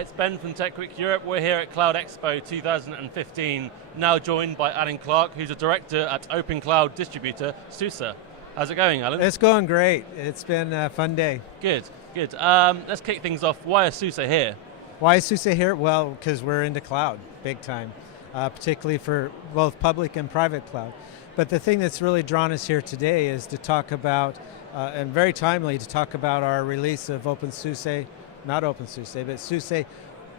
Hi, it's Ben from Tech Week Europe. We're here at Cloud Expo 2015, now joined by Alan Clark, who's a director at Open Cloud distributor SUSE. How's it going, Alan? It's going great. It's been a fun day. Good, good. Let's kick things off. Why is SUSE here? Why is SUSE here? Well, because we're into cloud, big time, particularly for both public and private cloud. But the thing that's really drawn us here today is to talk about, and very timely, to talk about our release of OpenSUSE, not OpenSUSE, but SUSE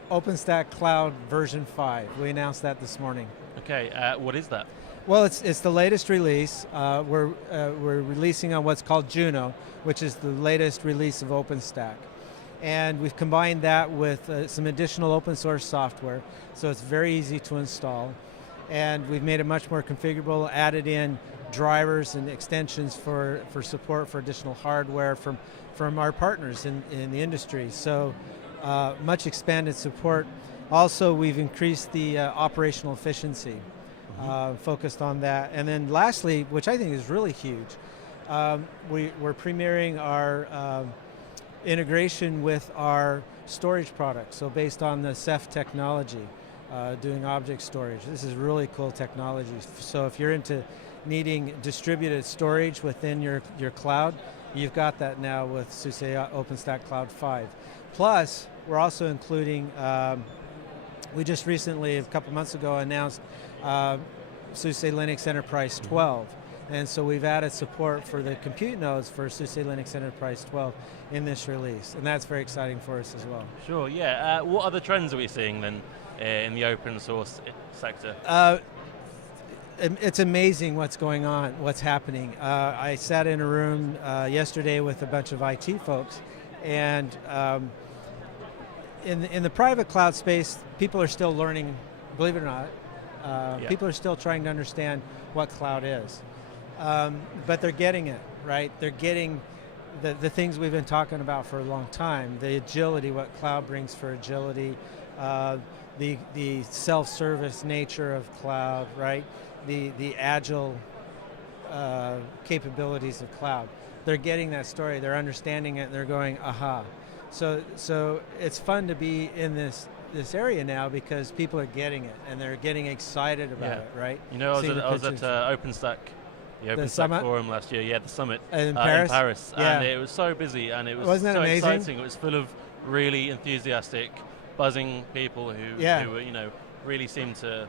OpenStack Cloud version 5. We announced that this morning. Okay, what is that? Well, it's the latest release. We're releasing on what's called Juno, which is the latest release of OpenStack. And we've combined that with some additional open source software, so it's very easy to install. And we've made it much more configurable, added in drivers and extensions for support for additional hardware from our partners in the industry. So much expanded support. Also, we've increased the operational efficiency, focused on that. And then lastly, which I think is really huge, we're premiering our integration with our storage product. So based on the Ceph technology, doing object storage. This is really cool technology. So if you're into needing distributed storage within your cloud, you've got that now with SUSE OpenStack Cloud 5. Plus, we're also including, we just recently, a couple months ago, announced SUSE Linux Enterprise 12. And so we've added support for the compute nodes for SUSE Linux Enterprise 12 in this release. And that's very exciting for us as well. Sure, yeah. What other trends are we seeing then in the open source sector? It's amazing what's going on, what's happening. I sat in a room yesterday with a bunch of IT folks, and in the private cloud space, people are still learning, believe it or not. People are still trying to understand what cloud is. But they're getting it, right? They're getting the things we've been talking about for a long time, the agility, what cloud brings for agility, the self-service nature of cloud, right? The agile capabilities of cloud. They're getting that story, they're understanding it, and they're going, aha. So it's fun to be in this area now because people are getting it, and they're getting excited about it, right? You know, I was at OpenStack. The OpenStack forum last year, the summit in Paris, and it was so busy, and it was Wasn't that so amazing? exciting. It was full of really enthusiastic, buzzing people who were, really seemed to.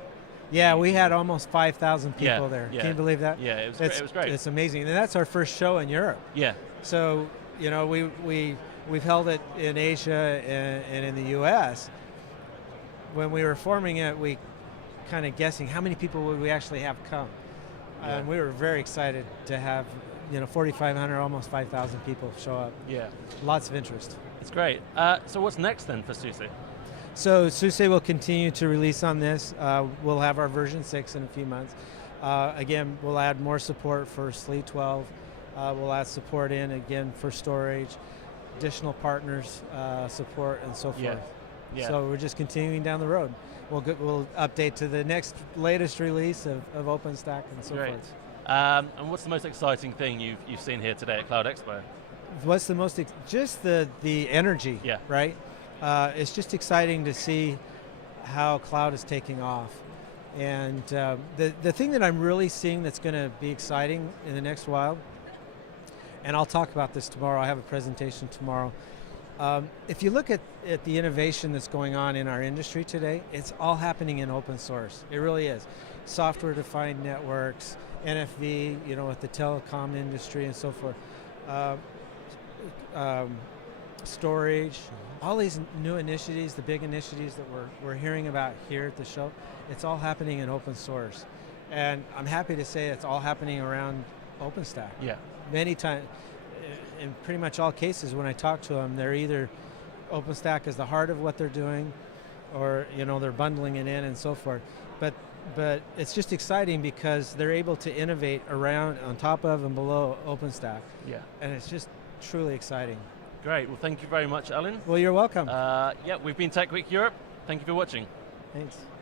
Yeah, we had almost 5,000 people there. Yeah. Can you believe that? Yeah, it was great. It's amazing, and that's our first show in Europe. Yeah. So we've held it in Asia and in the U.S. When we were forming it, we kind of guessing how many people would we actually have come. And we were very excited to have 4,500, almost 5,000 people show up. Yeah. Lots of interest. It's great. So what's next then for SUSE? So SUSE will continue to release on this. We'll have our version 6 in a few months. Again, we'll add more support for SLE 12. We'll add support in again for storage, additional partners support, and so forth. Yeah. So we're just continuing down the road. We'll update to the next latest release of OpenStack and so forth. And what's the most exciting thing you've seen here today at Cloud Expo? What's the most, just the energy, right? It's just exciting to see how cloud is taking off. And the thing that I'm really seeing that's going to be exciting in the next while, and I'll talk about this tomorrow, I have a presentation tomorrow. If you look at the innovation that's going on in our industry today, it's all happening in open source. It really is. Software-defined networks, NFV, with the telecom industry and so forth. Storage, all these new initiatives, the big initiatives that we're hearing about here at the show, it's all happening in open source. And I'm happy to say it's all happening around OpenStack. Yeah. Many times, in pretty much all cases when I talk to them, they're either OpenStack is the heart of what they're doing, or they're bundling it in and so forth. But it's just exciting because they're able to innovate around, on top of and below OpenStack. Yeah. And it's just truly exciting. Great. Well, thank you very much, Alan. Well, you're welcome. We've been Tech Week Europe. Thank you for watching. Thanks.